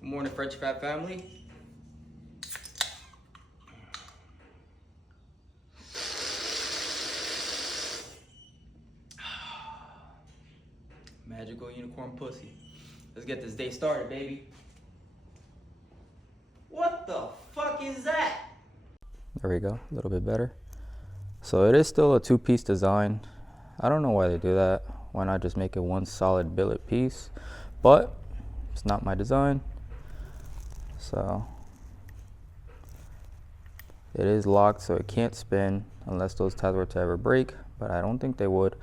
Good morning, French Fat family. Magical unicorn pussy. Let's get this day started, baby. What the fuck is that? There we go, a little bit better. So it is still a two-piece design. I don't know why they do that. Why not just make it one solid billet piece? But it's not my design. So it is locked, so it can't spin unless those tabs were to ever break, but I don't think they would.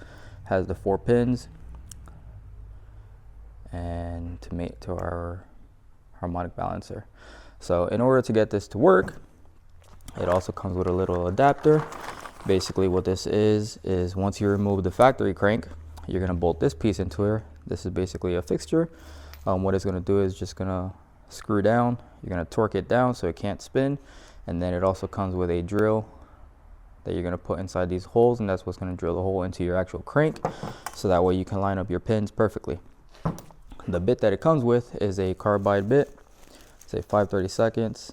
Has the 4 pins and to mate to our harmonic balancer. So in order to get this to work, it also comes with a little adapter. Basically what this is once you remove the factory crank, you're gonna bolt this piece into here. This is basically a fixture. What it's gonna do is just gonna screw down. You're gonna torque it down so it can't spin. And then it also comes with a drill that you're gonna put inside these holes, and that's what's gonna drill the hole into your actual crank. So that way you can line up your pins perfectly. The bit that it comes with is a carbide bit. It's a 5/32.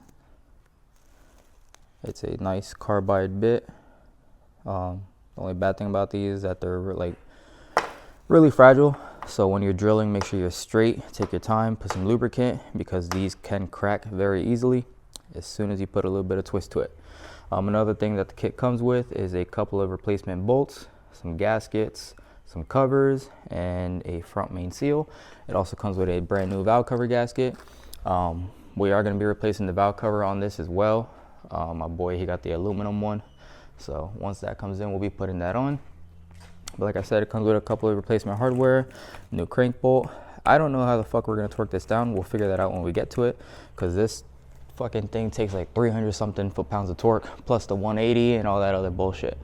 It's a nice carbide bit. The only bad thing about these is that they're like really fragile. So when you're drilling, make sure you're straight, take your time, put some lubricant, because these can crack very easily as soon as you put a little bit of twist to it. Another thing that the kit comes with is a couple of replacement bolts, some gaskets, some covers, and a front main seal. It also comes with a brand new valve cover gasket. We are going to be replacing the valve cover on this as well. My boy, he got the aluminum one. So once that comes in, we'll be putting that on. But like I said, it comes with a couple of replacement hardware, new crank bolt. I don't know how the fuck we're gonna torque this down. We'll figure that out when we get to it, because this fucking thing takes like 300 something foot-pounds of torque, plus the 180 and all that other bullshit.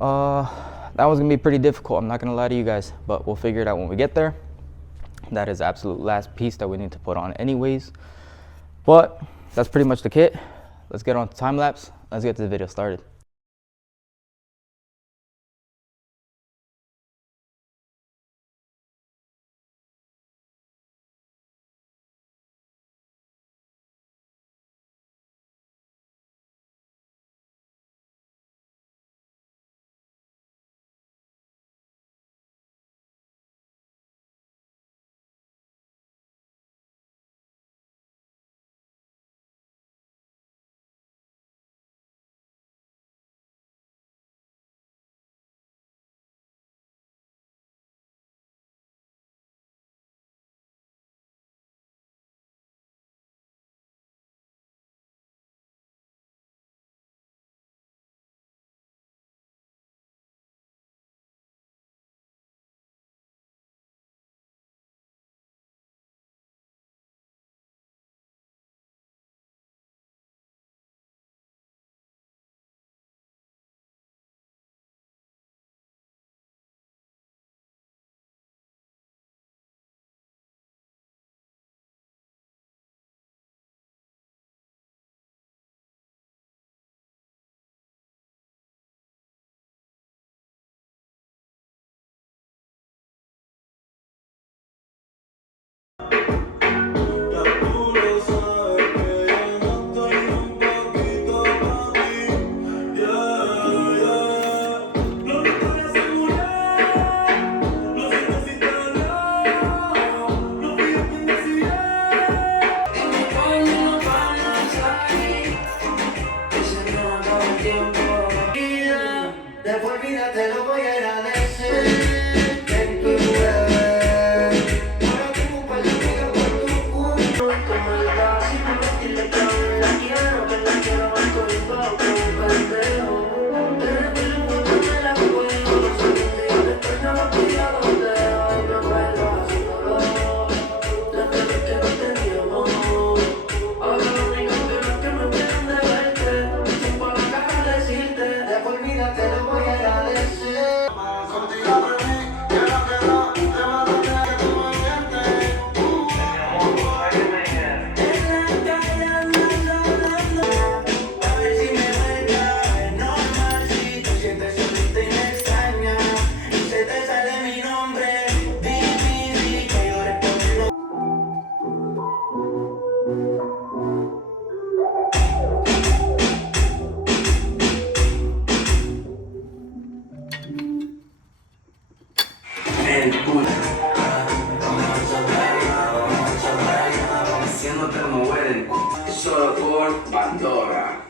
That was gonna be pretty difficult, I'm not gonna lie to you guys, but we'll figure it out when we get there. That is the absolute last piece that we need to put on anyways. But that's pretty much the kit. Let's get on to time lapse. Let's get this video started. te mover el solo por Pandora.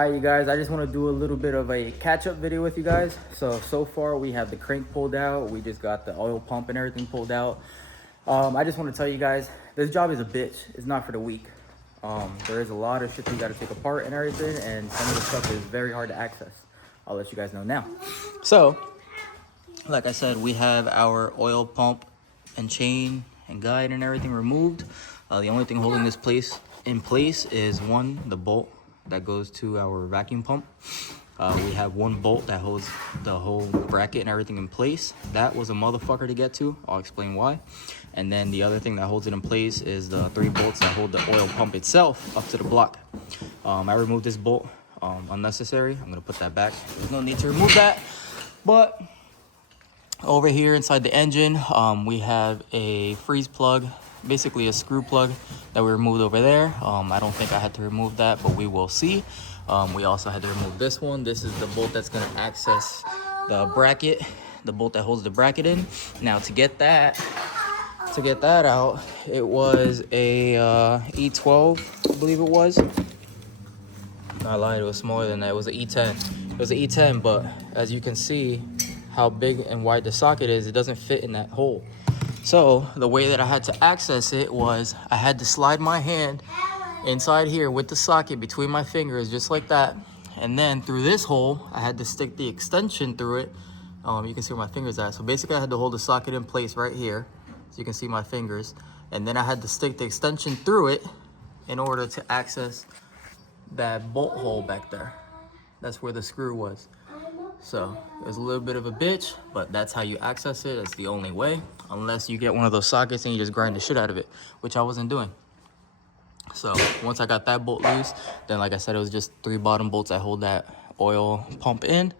Alright, you guys, I just want to do a little bit of a catch-up video with you guys. So far we have the crank pulled out. We just got the oil pump and everything pulled out. I just want to tell you guys, this job is a bitch. It's not for the weak. There is a lot of shit that you got to take apart and everything, and some of the stuff is very hard to access. I'll let you guys know now. So, like I said, we have our oil pump and chain and guide and everything removed. The only thing holding this in place is the bolt that goes to our vacuum pump. We have one bolt that holds the whole bracket and everything in place. That was a motherfucker to get to. I'll explain why. And then the other thing that holds it in place is the 3 bolts that hold the oil pump itself up to the block. I removed this bolt, unnecessary. I'm gonna put that back. There's no need to remove that. But over here inside the engine, we have a freeze plug, basically a screw plug that we removed over there. I don't think I had to remove that, but we will see. We also had to remove this one. This is the bolt that's going to access the bracket, the bolt that holds the bracket in. Now to get that out, it was a E12, I believe it was. I lied, it was smaller than that. It was an E10. It was an E10, but as you can see how big and wide the socket is, it doesn't fit in that hole. So the way that I had to access it was I had to slide my hand inside here with the socket between my fingers, just like that. And then through this hole, I had to stick the extension through it. You can see where my fingers are. So basically I had to hold the socket in place right here, so you can see my fingers. And then I had to stick the extension through it in order to access that bolt hole back there. That's where the screw was. So it was a little bit of a bitch, but that's how you access it. That's the only way, unless you get one of those sockets and you just grind the shit out of it, which I wasn't doing. So once I got that bolt loose, then like I said, it was just 3 bottom bolts that hold that oil pump in.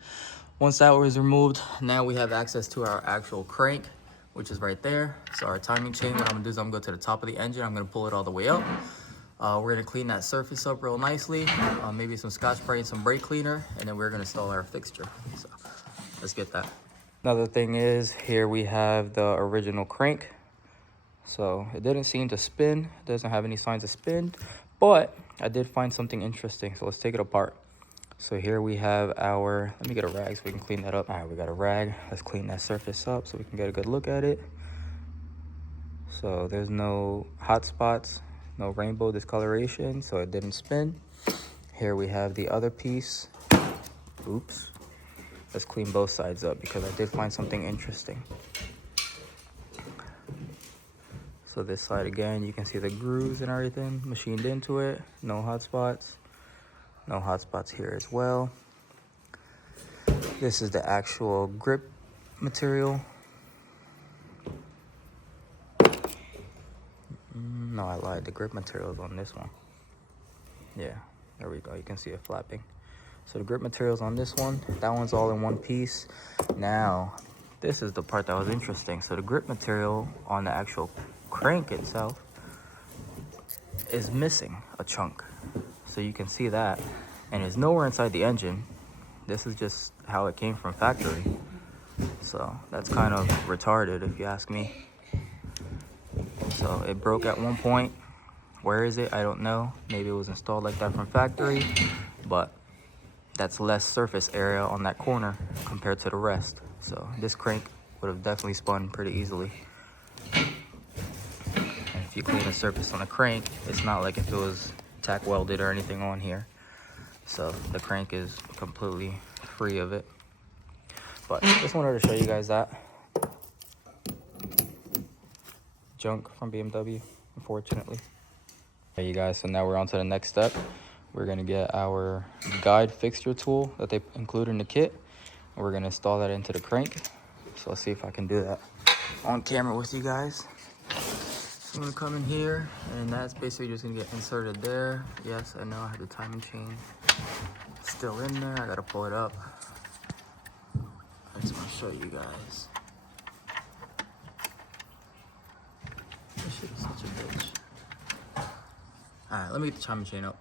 Once that was removed, now we have access to our actual crank, which is right there. So our timing chain, what I'm gonna do is I'm gonna go to the top of the engine. I'm gonna pull it all the way up. We're gonna clean that surface up real nicely. Maybe some Scotch spray and some brake cleaner, and then we're gonna install our fixture. So let's get that. Another thing is, here we have the original crank. So it didn't seem to spin. It doesn't have any signs of spin, but I did find something interesting. So let's take it apart. So here we have our, let me get a rag so we can clean that up. All right, we got a rag. Let's clean that surface up so we can get a good look at it. So there's no hot spots, no rainbow discoloration, so it didn't spin. Here we have the other piece. Oops. Let's clean both sides up because I did find something interesting. So this side again, you can see the grooves and everything machined into it. No hot spots. No hot spots here as well. This is the actual grip material. No, I lied. The grip material is on this one. Yeah, there we go. You can see it flapping. So the grip material is on this one. That one's all in one piece. Now, this is the part that was interesting. So the grip material on the actual crank itself is missing a chunk. So you can see that. And it's nowhere inside the engine. This is just how it came from factory. So that's kind of retarded if you ask me. So it broke at one point. Where is it? I don't know. Maybe it was installed like that from factory, but that's less surface area on that corner compared to the rest. So this crank would have definitely spun pretty easily. And if you clean the surface on a crank, it's not like if it was tack welded or anything on here. So the crank is completely free of it. But just wanted to show you guys that. Junk from BMW, unfortunately. Okay, you guys, so now we're on to the next step. We're gonna get our guide fixture tool that they include in the kit. And we're gonna install that into the crank. So let's see if I can do that on camera with you guys. I'm gonna come in here, and that's basically just gonna get inserted there. Yes, I know I have the timing chain still in there. I gotta pull it up. I just wanna show you guys. This shit is such a bitch. Alright, let me get the timing chain up.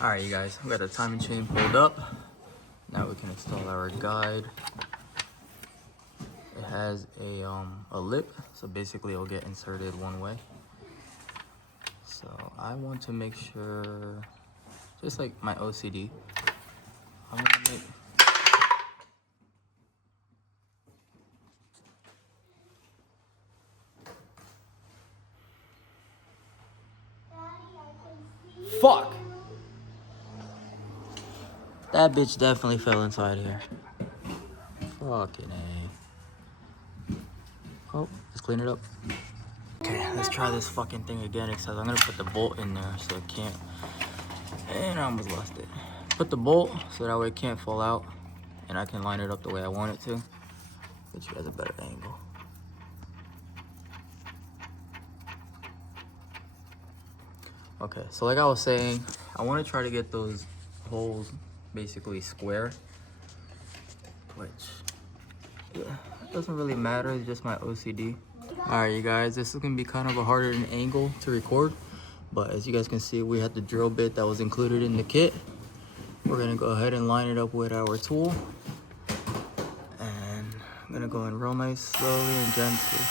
Alright, you guys, we got the timing chain pulled up. Now we can install our guide. It has a lip, so basically it'll get inserted one way. So I want to make sure, just like my OCD, Fuck! That bitch definitely fell inside here. Fucking A. Oh, let's clean it up. Okay, let's try this fucking thing again, except I'm gonna put the bolt in there so it can't. And I almost lost it. Put the bolt so that way it can't fall out and I can line it up the way I want it to. Get you guys a better angle. Okay, so like I was saying, I want to try to get those holes basically square, which yeah, it doesn't really matter, it's just my OCD. Alright you guys, this is going to be kind of a harder angle to record, but as you guys can see, we had the drill bit that was included in the kit. We're going to go ahead and line it up with our tool, and I'm going to go in real nice, slowly and gently.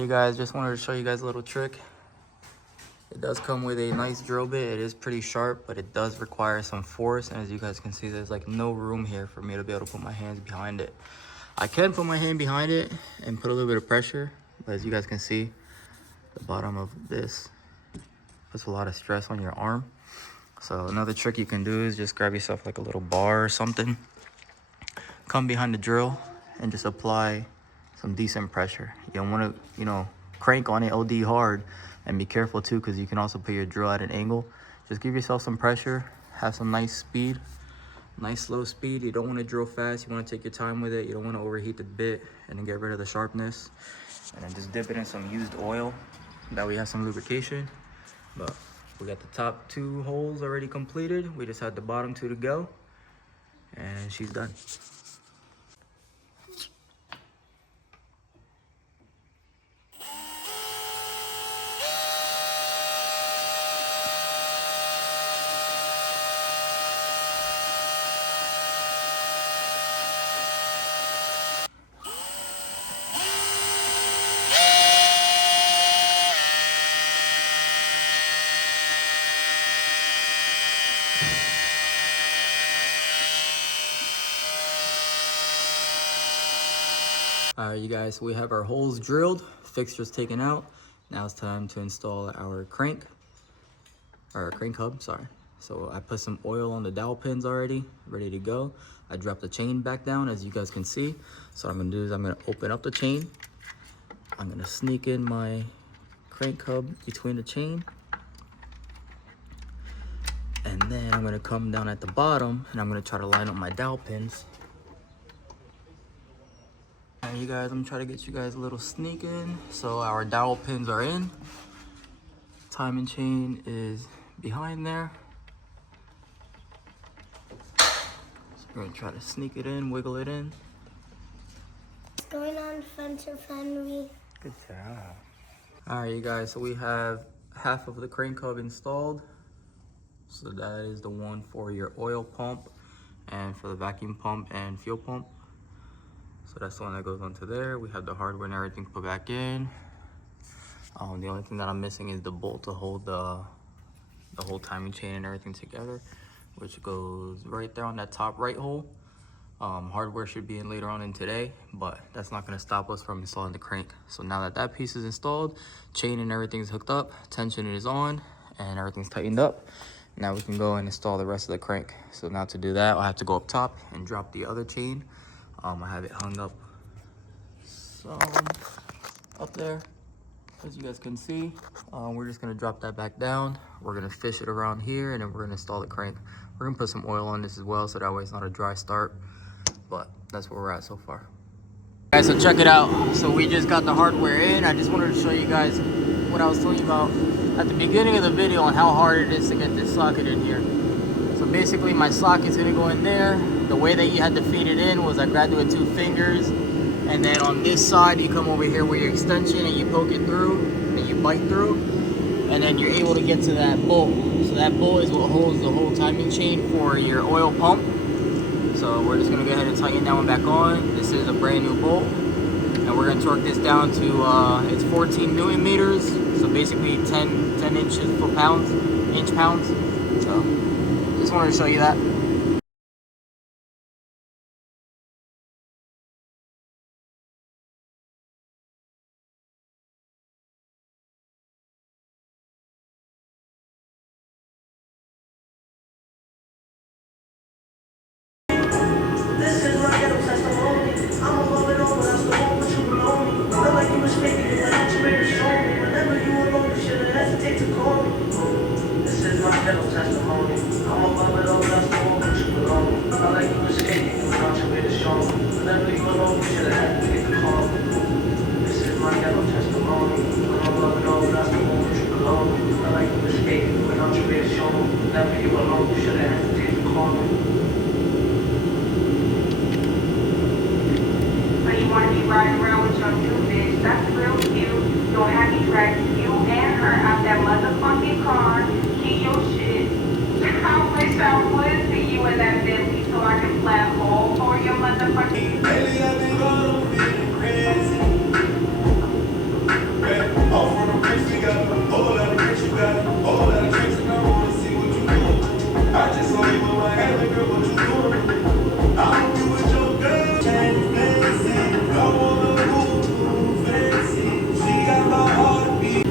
You guys, just wanted to show you guys a little trick. It does come with a nice drill bit. It is pretty sharp, but it does require some force. And as you guys can see, there's like no room here for me to be able to put my hands behind it. I can put my hand behind it and put a little bit of pressure, but as you guys can see, the bottom of this puts a lot of stress on your arm. So another trick you can do is just grab yourself like a little bar or something, come behind the drill and just apply some decent pressure. You don't want to, you know, crank on it OD hard, and be careful too, because you can also put your drill at an angle. Just give yourself some pressure, have some nice speed, nice slow speed. You don't want to drill fast, you want to take your time with it. You don't want to overheat the bit and then get rid of the sharpness. And then just dip it in some used oil, that way you have some lubrication. But we got the top 2 holes already completed. We just had the bottom 2 to go, and she's done. Alright you guys, so we have our holes drilled, fixtures taken out. Now it's time to install our crank hub, sorry. So I put some oil on the dowel pins already, ready to go. I dropped the chain back down, as you guys can see. So what I'm gonna do is I'm gonna open up the chain. I'm gonna sneak in my crank hub between the chain. And then I'm gonna come down at the bottom and I'm gonna try to line up my dowel pins. Alright you guys, I'm gonna try to get you guys a little sneak in. So our dowel pins are in. Timing chain is behind there. So we're gonna try to sneak it in, wiggle it in. What's going on, friends and family? Good job. Alright you guys, so we have half of the crank hub installed. So that is the one for your oil pump and for the vacuum pump and fuel pump. So that's the one that goes onto there. We have the hardware and everything put back in. The only thing that I'm missing is the bolt to hold the whole timing chain and everything together, which goes right there on that top right hole. Hardware should be in later on in today, but that's not gonna stop us from installing the crank. So now that that piece is installed, chain and everything's hooked up, tension is on, and everything's tightened up. Now we can go and install the rest of the crank. So now to do that, I'll have to go up top and drop the other chain. I have it hung up up there, as you guys can see. We're just gonna drop that back down. We're gonna fish it around here, and then we're gonna install the crank. We're gonna put some oil on this as well, so that way it's not a dry start. But that's where we're at so far. Guys, so check it out. So we just got the hardware in. I just wanted to show you guys what I was telling you about at the beginning of the video on how hard it is to get this socket in here. So basically my socket's gonna go in there. The way that you had to feed it in was I grabbed it with 2 fingers And then on this side, you come over here with your extension and you poke it through and you bite through. And then you're able to get to that bolt. So that bolt is what holds the whole timing chain for your oil pump. So we're just gonna go ahead and tighten that one back on. This is a brand new bolt. And we're gonna torque this down to, it's 14 Newton meters. So basically 10 inches per pounds, inch pounds. So just wanted to show you that. This is my ghetto testimony. I'm above it all, that's the one which you belong me. Feel like you was faking it, but don't you ready to show me. Whenever you alone, you shouldn't hesitate to call me. This is my ghetto testimony. I'm above it all, that's the one which you belong me. Feel like you was faking it, but don't you ready to show me. Whenever you alone, you shouldn't hesitate to call me. This is my ghetto testimony. I'm above it all, that's the one which you belong me. Feel like you was faking it, but don't you ready to show me. Whenever you alone, you shouldn't hesitate to call me. You want to be riding around with your new bitch. That's real cute. Don't have me drag you and her out that motherfucking car. Keep your shit. I wish I would see you in that Bentley so I can flat all for your motherfucking. Lately I've been going feeling crazy. All from the bricks we got, all that bricks you got, all that tricks and I wanna see what you doing. I just saw you with my hand, girl, what you doing? I don't be with your girl, change fancy. I wanna move fancy. She got my heartbeat.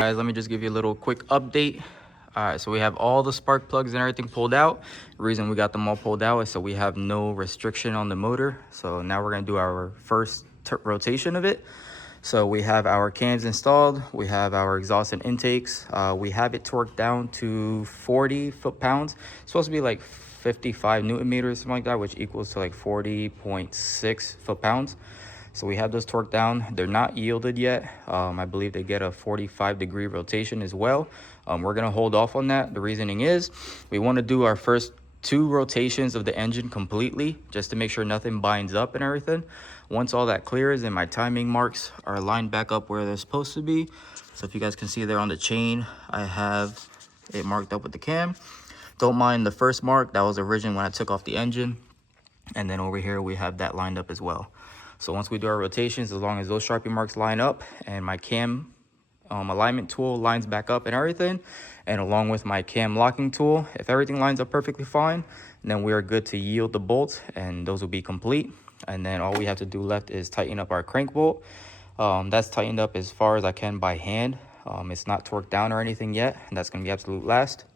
Guys, let me just give you a little quick update. All right, so we have all the spark plugs and everything pulled out. The reason we got them all pulled out is so we have no restriction on the motor. So now we're gonna do our first rotation of it. So we have our cams installed, we have our exhaust and intakes. We have it torqued down to 40 foot-pounds. It's supposed to be like 55 Newton meters, something like that, which equals to like 40.6 foot-pounds. So we have those torqued down. They're not yielded yet. I believe they get a 45-degree rotation as well. We're gonna hold off on that. The reasoning is we wanna do our first 2 rotations of the engine completely, just to make sure nothing binds up and everything. Once all that clears and my timing marks are lined back up where they're supposed to be. So if you guys can see there on the chain, I have it marked up with the cam. Don't mind the first mark, that was originally when I took off the engine. And then over here, we have that lined up as well. So once we do our rotations, as long as those Sharpie marks line up and my cam alignment tool lines back up and everything, and along with my cam locking tool, if everything lines up perfectly fine, then we are good to yield the bolts and those will be complete. And then all we have to do left is tighten up our crank bolt. That's tightened up as far as I can by hand. It's not torqued down or anything yet, and that's going to be absolute last.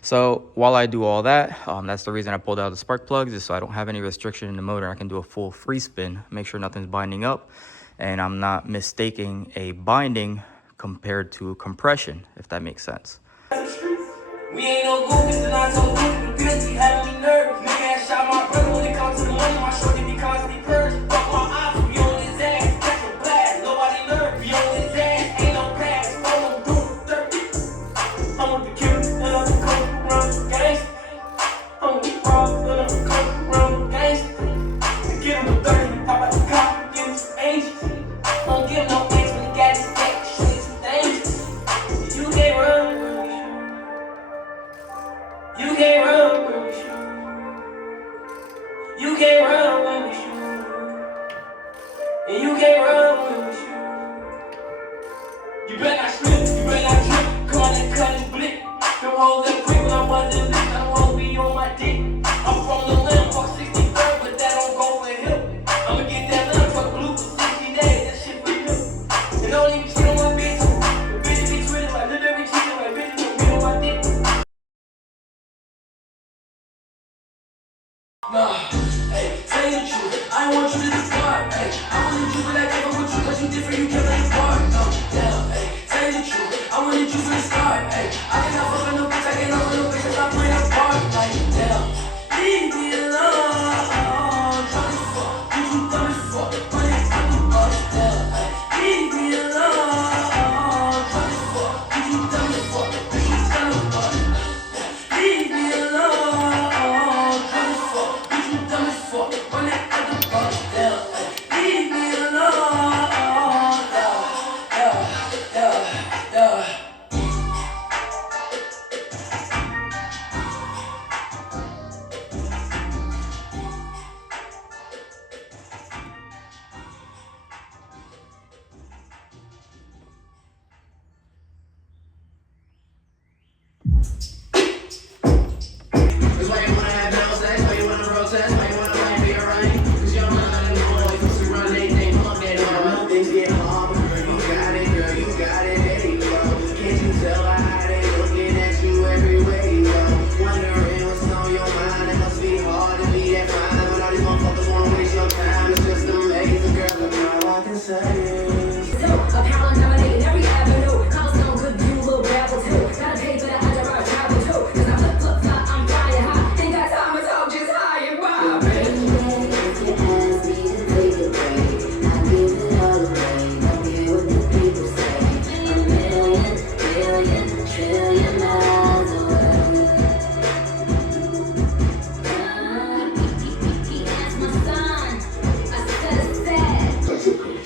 So while I do all that, that's the reason I pulled out the spark plugs, is so I don't have any restriction in the motor. I can do a full free spin, make sure nothing's binding up, and I'm not mistaking a binding compared to compression, if that makes sense. We ain't no goofies and I told you the bitch be having me nervous. Nigga had shot my brother when it comes to the money. My shorty be constantly purged. Fuck my opps, we on his ass. Catch a blast, nobody nervous. We on his ass, ain't no pass. Phone on the 30. I'm with the kids and I'm the coach around the gangsta. I'm with the frogs and I'm the coach around the gangsta. Get him a 30, pop out the cop, give him some angels. Don't give him no thanks when he got his back. Show you some things. You can't run. You can't run when we shoot. You can't run when we shoot. And you can't run when we shoot. You better not slip, you better not trip. Cut and blick. Them hoes that quick when I'm under the lick. I don't wanna be on my dick. I'm from the limb, fuck 63rd, but that don't go for him. I'ma get that limb truck blue for 60 days. That shit for you. And don't even cheat on my bitch. The bitch be tweeting like little every cheating like bitches don't be on my dick. Nah, hey, tell you the truth, I want you to depart, hey, I wanted you but I gave up with you cause you different, you can't let it part, no, damn, hey, tell you the truth, I wanted you from the start, hey, I cannot fuck with no bitch, I cannot with no bitch, cause I'm playing a part, like, damn, leave me alone, try to fuck, you too dumb as fuck, money from the bus, damn, hey, leave me alone, try to fuck, you too dumb as fuck, bitch, you tell me what, leave me alone.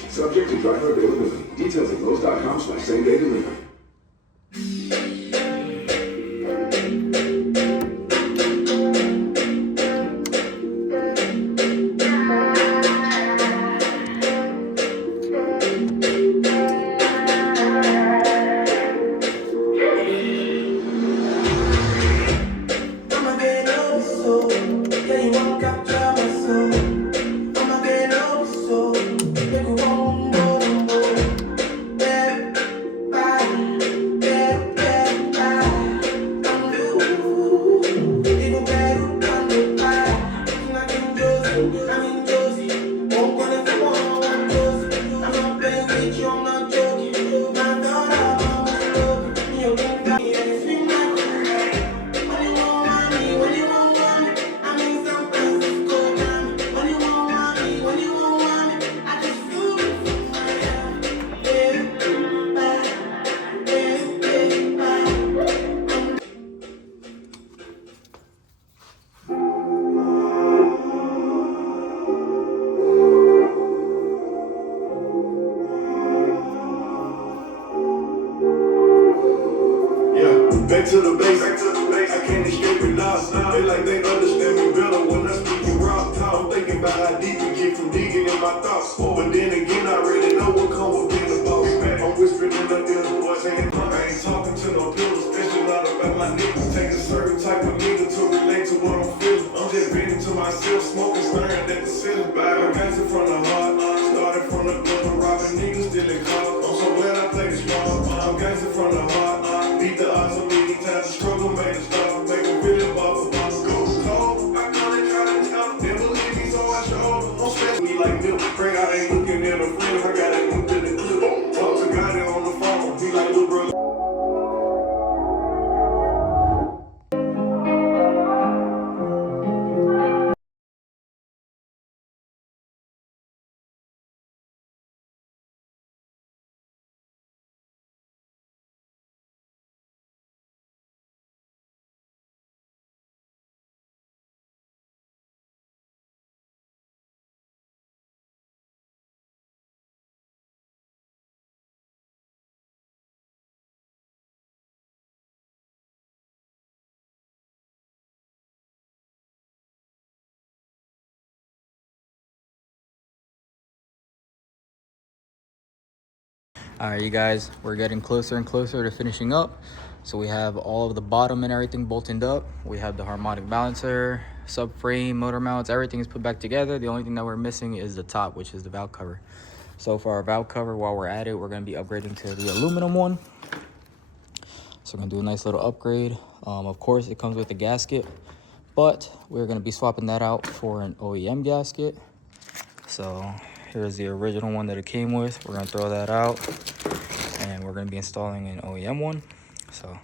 Subject to driver availability. Details at Lowe's.com/same-day delivery. Bye. Back to the base, I can't escape it now. They like they understand me better when I speak in rock. I'm thinking about how deep we get from digging in my thoughts. But then again, I already know what come with being a boss. I'm whispering in the ear, boy, saying, I ain't talking to no pills, especially not about my niggas. Take a certain type of nigga to relate to what I'm feeling. I'm just venting to myself, smoking, staring at the ceiling. I'm dancing from the heart, started from the gun, robbing niggas, stealing cars. I'm so glad I played it strong. I'm gangster from the heart, beat the odds so many times. The struggle made it stop, make a really bubble. Go cold, I know they try to tell. Never believe me, so I showed. I'm straight me like milk. Pray I ain't looking at a friend. I got it looked in the clip. Talk to God on the phone. He like, little brother. All right, you guys, we're getting closer and closer to finishing up. So we have all of the bottom and everything bolted up. We have the harmonic balancer, subframe, motor mounts, everything is put back together. The only thing that we're missing is the top, which is the valve cover. So for our valve cover, while we're at it, we're gonna be upgrading to the aluminum one. So we're gonna do a nice little upgrade. Of course, it comes with a gasket, but we're gonna be swapping that out for an OEM gasket. So here's the original one that it came with. We're gonna throw that out and we're gonna be installing an OEM one. So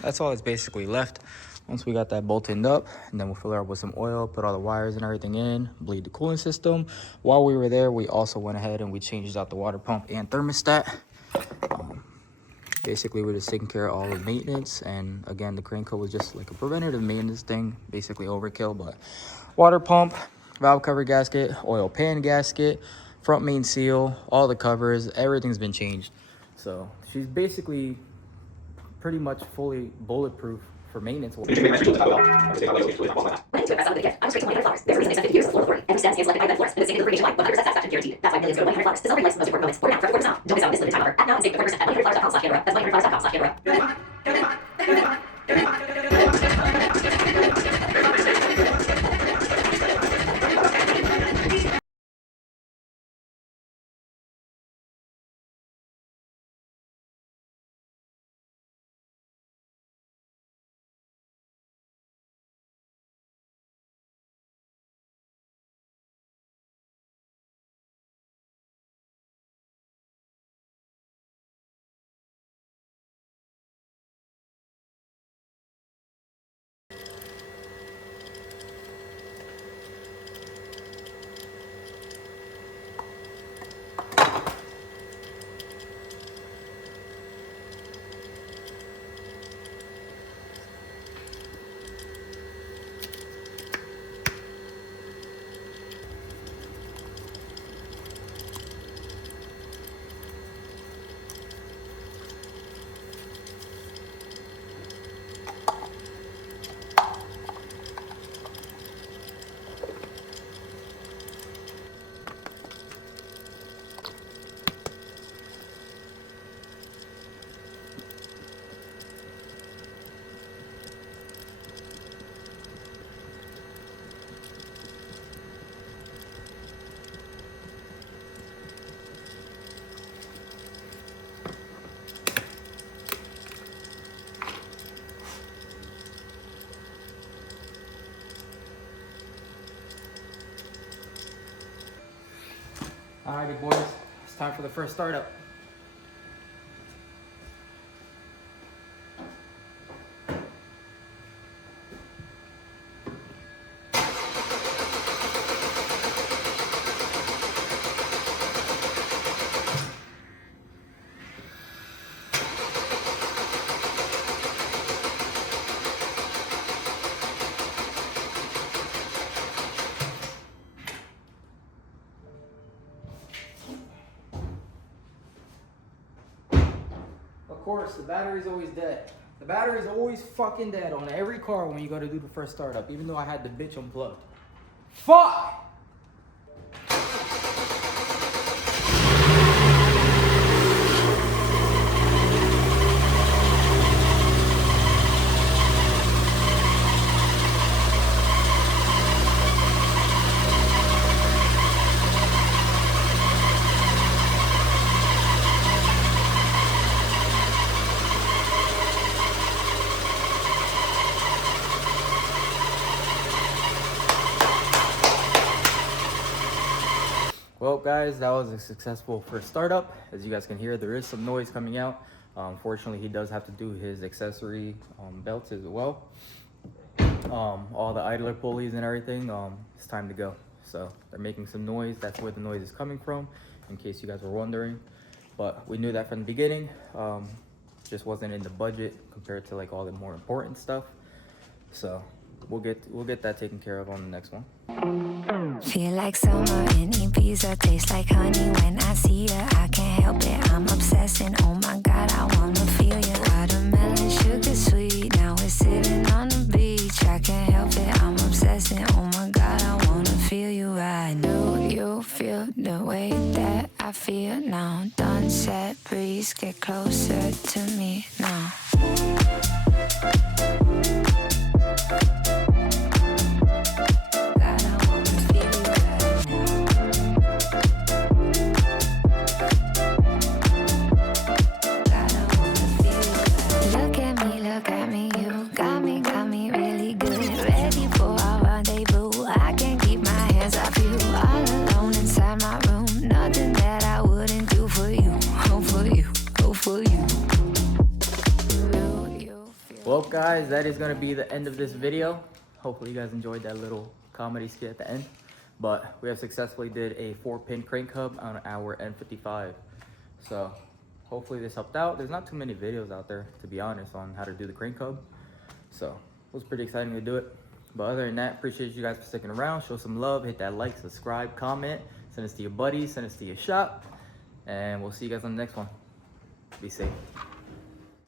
that's all that's basically left. Once we got that bolted up, and then we'll fill it up with some oil, put all the wires and everything in, bleed the cooling system. While we were there, we also went ahead and we changed out the water pump and thermostat. Basically, we're just taking care of all the maintenance. And again, the crankhub was just like a preventative maintenance thing, basically overkill. But water pump, valve cover gasket, oil pan gasket, front main seal, all the covers, everything's been changed. So she's basically pretty much fully bulletproof for maintenance. Alrighty, boys, it's time for the first startup. Of course, the battery's always dead. The battery is always fucking dead on every car when you go to do the first startup, even though I had the bitch unplugged. Fuck! Well, guys, that was a successful first startup. As you guys can hear, there is some noise coming out. Fortunately, he does have to do his accessory belts as well. All the idler pulleys and everything, it's time to go. So they're making some noise. That's where the noise is coming from, in case you guys were wondering. But we knew that from the beginning. Just wasn't in the budget compared to like all the more important stuff. So we'll get that taken care of on the next one. Feel like summer in Ibiza, tastes like honey when I see ya. I can't help it, I'm obsessing. Oh my God, I wanna feel ya. Watermelon, sugar sweet, now we're sitting on the beach. I can't help it, I'm obsessing. Oh my God, I wanna feel you right. Do you feel the way that I feel now? Done set, breeze, get closer to me now. Well, guys, that is going to be the end of this video. Hopefully you guys enjoyed that little comedy skit at the end. But we have successfully did a 4-pin crank hub on our n5x. So hopefully this helped out. There's not too many videos out there, to be honest, on how to do the crank hub. So it was pretty exciting to do it. But other than that, appreciate you guys for sticking around. Show some love, hit that like, subscribe, comment, send us to your buddies, send us to your shop. And we'll see you guys on the next one. Be safe.